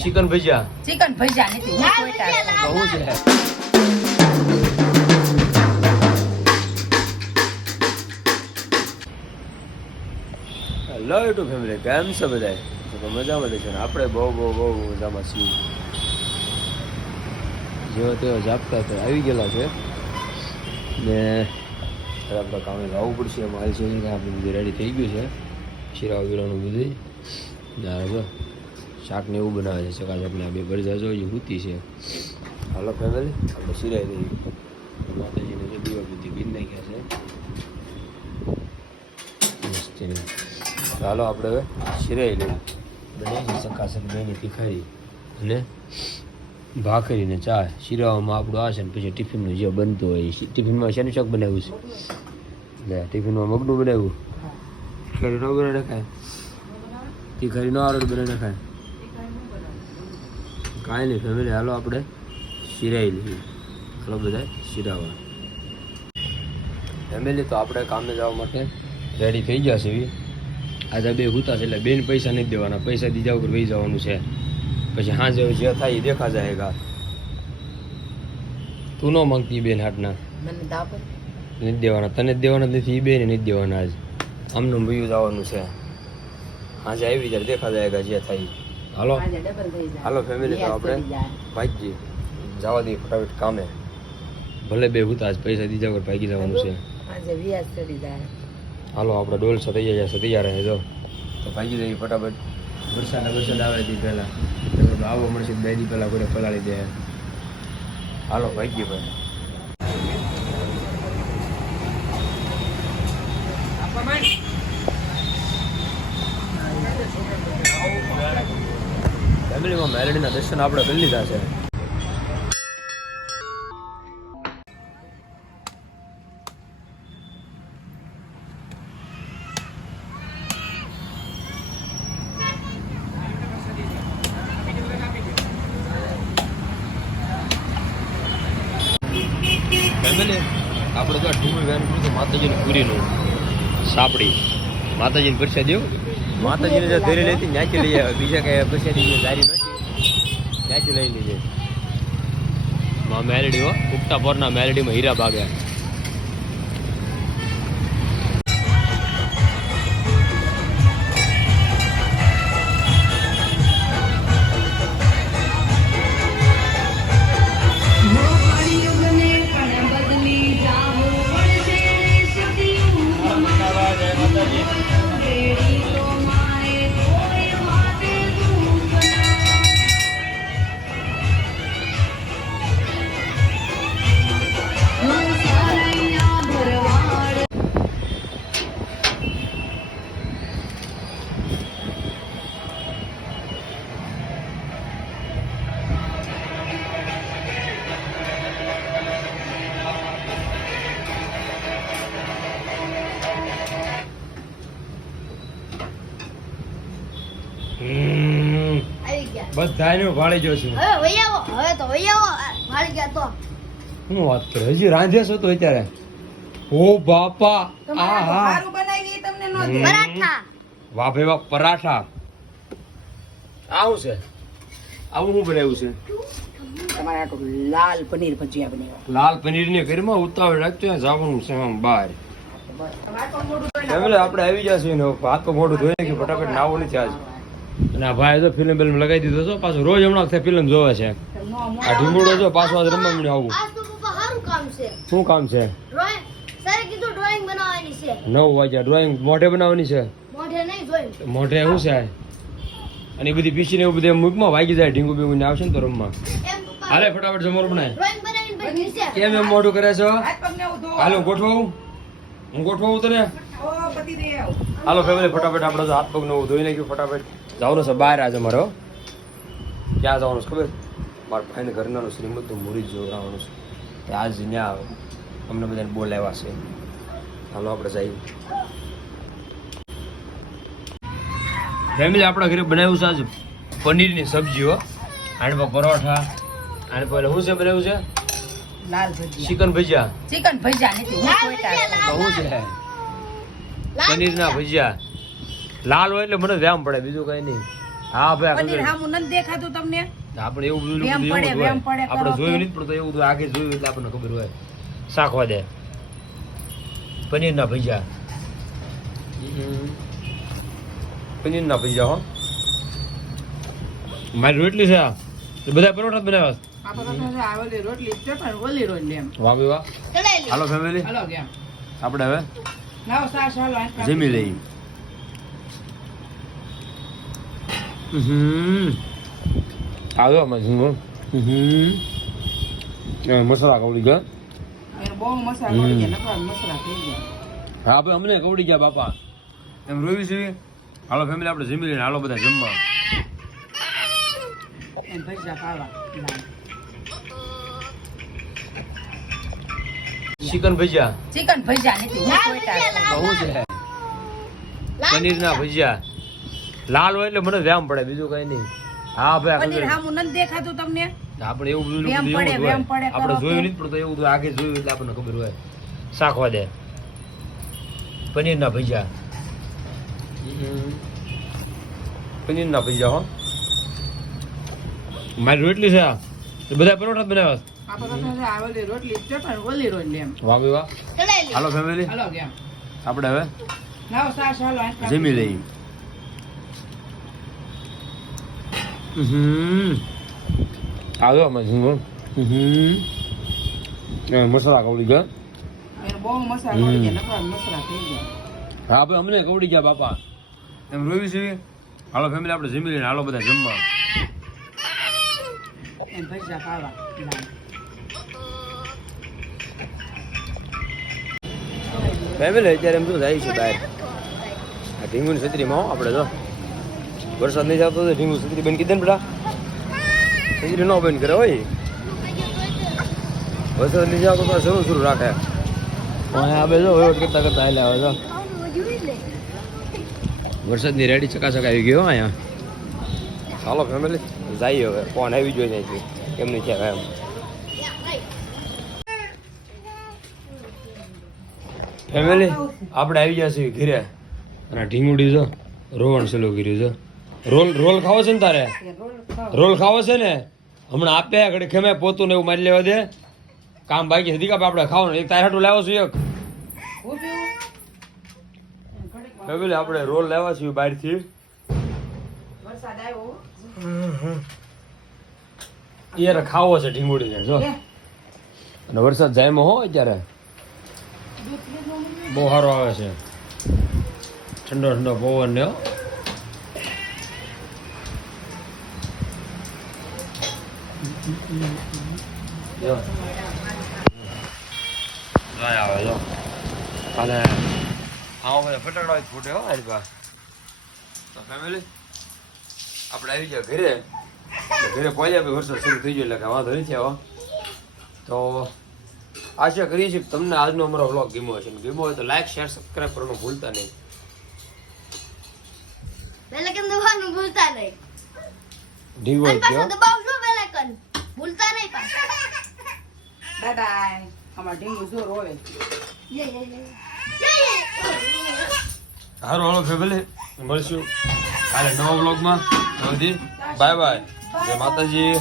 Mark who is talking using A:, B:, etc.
A: Chicken ભજીયા
B: chicken ભજીયા નથી હું કોઈટા
A: બહુ છે હેલો યુટ્યુબ ફેમિલી કેમ છે બધા તો મજામાં છે ને આપણે બહુ બહુ બહુ મજામાં છીએ. જેવો તેવો જાપતા તો આવી ગયેલા છે. ને આપણે કામે આવવું પડશે. એમાં હાલ છે કે આપણે બધું રેડી થઈ ગયું છે. શીરા વીરાનું બધું જો શાક ને એવું બનાવે છે. ચકાચક ને બે ભરી જાજો એ હૂતી છે. હાલો ફેમિલી આપણે સિરાઈ દઈએ. માતાજીને જો દીવા બધી બિન નાખ્યા છે. ચાલો આપણે હવે સિરાઈ લઈએ. બને છે ચકાચક બેની તીખારી અને ભાખરીને ચા. શીરાવામાં આપણું આ છે ને પછી ટિફિનનું જે બનતું હોય એ ટિફિનમાં શેનું શાક બનાવ્યું છે? લે ટિફિનમાં મગનું બનાવ્યું? ખેડૂતો ન બનાવી નખાય? તીખારી ન આવડે બનાવી નખાય? કાંઈ નહીં ફેમિલી હાલો આપણે શીરાઈ લઈએ. હાલો બધા શીરાવા ફેમિલી તો આપણે કામે જવા માટે રેડી થઈ ગયા છે આજે બે હુતા છે એટલે બેન પૈસા નહીં દેવાના. પૈસા દીધા ઉપર વહી જવાનું છે. પછી હા જે થાય એ દેખા જાયગા તું ન માંગતી બેન હાટના.
B: નહીં
A: નથી દેવાના. તને જ દેવાના નથી એ બેન નથી દેવાના આજ. આમનું વયું જવાનું છે. આજે આવી જાય દેખા જાયગા જે થાય. હાલો. હાલો ફેમિલી તો આપણે ભાઈજી જવા દઈએ ફટાફટ કામે. ભલે બે હું આજ પૈસા દીધા વગર ભાગી જવાનું છે. હાલો આપણે ડોલ સતૈયા જાય સતૈયા રહે જો. તો ભાગી જઈએ ફટાફટ. વરસાદ વરસાદ આવે તે પહેલાં. તો આવો મળશે બે દી પહેલાં કોઈ પલાળી દે. હાલો ભાગીએ ભાઈ. ફેમિલીમાં મેલડીના દર્શન આપણે કરી લીધા છે. ફેમિલી, આપણે તો ઢૂંગળી વેન માતાજીની પૂરીનું સાપડી. માતાજીને પરસ્યા દેવું? માતાજીને જે ધરી લેતી ત્યાંથી લઈ આવે બીજા કઈ પરસ્યાની જે દારી નથી, ત્યાંથી લઈ લીધી. માં મેલડી હો, ઉગતા પોરના મેલડીમાં હીરા ભાગ્યા. બધાને ભાળી ગયો છું.
C: હવે આવો હવે તો વહી આવો. ભાળી ગયા તો.
A: શું વાત કરે? હજી રાંધ્યા છો તો અત્યારે? ઓ બાપા આ હા.
B: સારું બનાવી તમને નો
C: પરાઠા.
A: વાહ ભાઈ વાહ પરાઠા. આવું છે? આવું શું બનાવ્યું છે?
B: તમારે લાલ પનીર ભજીયા બનાવ્યા
A: લાલ પનીરની ઘરમાં ઉતાવળ રાખજો જવાનું છે આમ બહાર. આપણે આવી જશે ને હાથ તો મોઢું ધોઈ નાખ્યું ફટાફટ નાવું નથી આજ. અને આ ભાઈ તો ફિલ્મ બિલ્મ લગાવી દીધો છો. પાછું રોજ હમણાં ફિલ્મ જોવે છે. આ ઢીંગુડો જો પાછો આજ રમવા મળ્યો આવું.
C: આજ તો પપ્પા સારું કામ છે.
A: શું કામ છે?
C: ડ્રોઈંગ સરે કીધું ડ્રોઈંગ બનાવવાની છે.
A: નવ વાગ્યા. ડ્રોઈંગ મોઢે બનાવવાની છે?
C: મોઢે નહીં
A: શું છે? અને એ બધી પીસી ને એવું બધું મૂકમાં વાગી જાય ઢીંગુ બીંગુ ને આવશે ને તો રમવા. હાલે ફટાફટ જમવાનું બનાય. કેમ એમ મોઢું કરે છો. હાલો ગોઠવાવું હું ગોઠવાવું તને?
B: ઓ, બધી દે. આવો.
A: હાલો ફેમિલી ફટાફટ આપણે તો હાથ પગ નવું ધોઈ નાખ્યું ફટાફટ. જવાનું છે બહાર આજે મારો ક્યાં જવાનું છે ખબર? મારા ભાઈને ઘરનાનું શ્રીમંત મુરી જોવાનું છે. કે આજ ત્યાં અમને બધાને બોલાવ્યા છે. હાલો આપણે જઈએ. ફેમિલી આપણા ઘરે બનાવ્યું છે આજે પનીરની સબ્જીઓ આને પર પરોઠા આને પર શું છે બનાવ્યું છે?
B: લાલ ભજીયા.
A: ચિકન ભજીયા.
B: ચિકન ભજીયા નથી હું
A: પનીરના ભજીયા. લાલ હોય એટલે મને વ્યામ પડે બીજું કઈ નહીં. હા ભાઈ
B: પનીર
A: આપણે
B: હામું દેખાતું તમને?
A: આપણે એવું બધું
B: વેમ વેમ
A: આપણે જોયું નહીં પડતું એવું બધું આગે જોયું એટલે આપણને ખબર હોય. શાખવા દે. પનીરના ભજીયા. પનીરના ભજીયા હો. મારી રોટલી છે આ. તો બધા પરોઠા બનાવ્યા આપણે
B: હવે જમી છે, આ ઓલી રોટલી છે પણ ઓલી રોટલી એમ
A: વાહ ભાઈ વાહ
C: ચડાઈ
A: હાલો ફેમિલી
B: હાલો કેમ
A: આપણે હવે
B: લાવો સાસ હાલો આ કાપી
A: જમી લઈએ હમ આવ્યો અમે જમવું હમ મસાલા કવડી ગયા
B: એને બહુ મસાલા પડી ગયા નકરા મસાલા થઈ ગયા
A: હા ભાઈ અમને કવડી ગયા બાપા એમ રોવી છે હાલો ફેમિલી આપણે જમી લઈને હાલો બધા જમવા
B: એને ભજીયા ખાવા.
A: ચિકન ભજીયા
B: ચિકન ભજીયા નથી હું
C: લાલ
B: કોઈટા
C: ભજીયા, લાલ
A: હોય એટલે મને વ્યામ પડે બીજું કઈ નહીં. હા ભાઈ આપણે
B: નથી દેખાતું તમને?
A: આપણે એવું બધું એવું આપણે જોયું. નથી પણ એવું બધું આગે જોયું એટલે આપણને ખબર હોય. શાખવા દે. પનીરના ભજીયા. પનીરના ભજીયા હો. મારી રોટલી છે આ. બધા પરોઠા બનાવ્યા છે.
B: આ પરોઠા છે, આ ઓલી રોટલી છે પણ ઓલી રોટલી એમ
A: વાહ ભાઈ વાહ
C: ચડાઈ લે
A: હાલો ફેમિલી
B: હાલો કેમ
A: આપણે હવે
B: લાવો સાસ હાલો આ કાપી
A: જમી લઈએ હમ આવ્યો અમે જમવું હમ મસાલા કવડી ગયા
B: એને બહુ મસાલા પડી ગયા નકરા મસાલા થઈ ગયા
A: હા ભાઈ અમને કવડી ગયા બાપા એમ રોવી છે હાલો ફેમિલી આપણે જમી લઈને હાલો બધા જમવા
B: ભજીયા ખાવા
A: ફેમિલી અત્યારે એમ શું થાય છે બહાર આ ઢીંગુની છત્રીમાં હો આપણે તો વરસાદ નહીં આવતો તો ઢીંગું છત્રી બેન કીધે ને બેટા. છત્રી ન બેન કરે હોય. વરસાદ નહીં આવતો તો શરૂ શરૂ રાખે. આ બે જો વહીવટ કરતા કરતા હાલ્યા આવે તો વરસાદની રેડી ચકાચક આવી ગયો અહીંયા. ચાલો ફેમિલી જઈએ હવે. ફોન આવી જોઈ જાય છે નહીં છે એમ? ફેમિલી આપણે આવી ગયા છીએ ઘરે. અને ઢીંગુડી જો રોવણ સેલો કર્યું છે. રોલ રોલ ખાવો છે ને તારે?
B: રોલ
A: ખાવો. છે ને? હમણાં આપ્યા ઘડી ખેમે પોતું ને એવું મારી લેવા દે. કામ બાકી હતી કાપે આપણે ખાવાનું. એક તારે હાટું લાવો છું એક. આપણે રોલ લેવા છીએ બહારથી.
B: વરસાદ આવ્યો.
A: યાર ખાવો છે ઢીંગુડીને જો. અને વરસાદ જાયમાં હો અત્યારે. બહુ સારો આવે છે. ઠંડો ઠંડો પવન ને આવે જો અને આવો ફટાકડા જ ફૂટે હો મારી પાસે તો ફેમિલી આપણે આવી ગયા ઘરે ઘરે પહોંચ્યા પછી વરસાદ શરૂ થઈ ગયો. એટલે કે વાંધો નહીં આવો તો આશા કરીએ છીએ તમને આજનો અમારો વ્લોગ ગમ્યો હશે ગમ્યો હોય તો લાઈક શેર સબસ્ક્રાઈબ કરવાનું ભૂલતા નહીં
C: બેલેકન દબાવવાનું ભૂલતા નહીં
A: ઢીંગો
C: દબાવજો. ભૂલતા નહીં પાછા.
B: બાય બાય અમાર ઢીંગુ જોર રોવે
C: યે, યે, યે. યે, યે.
A: હાલો ફેમિલી મળશું કાલે નવા બ્લોગમાં બાય બાય જય માતાજી.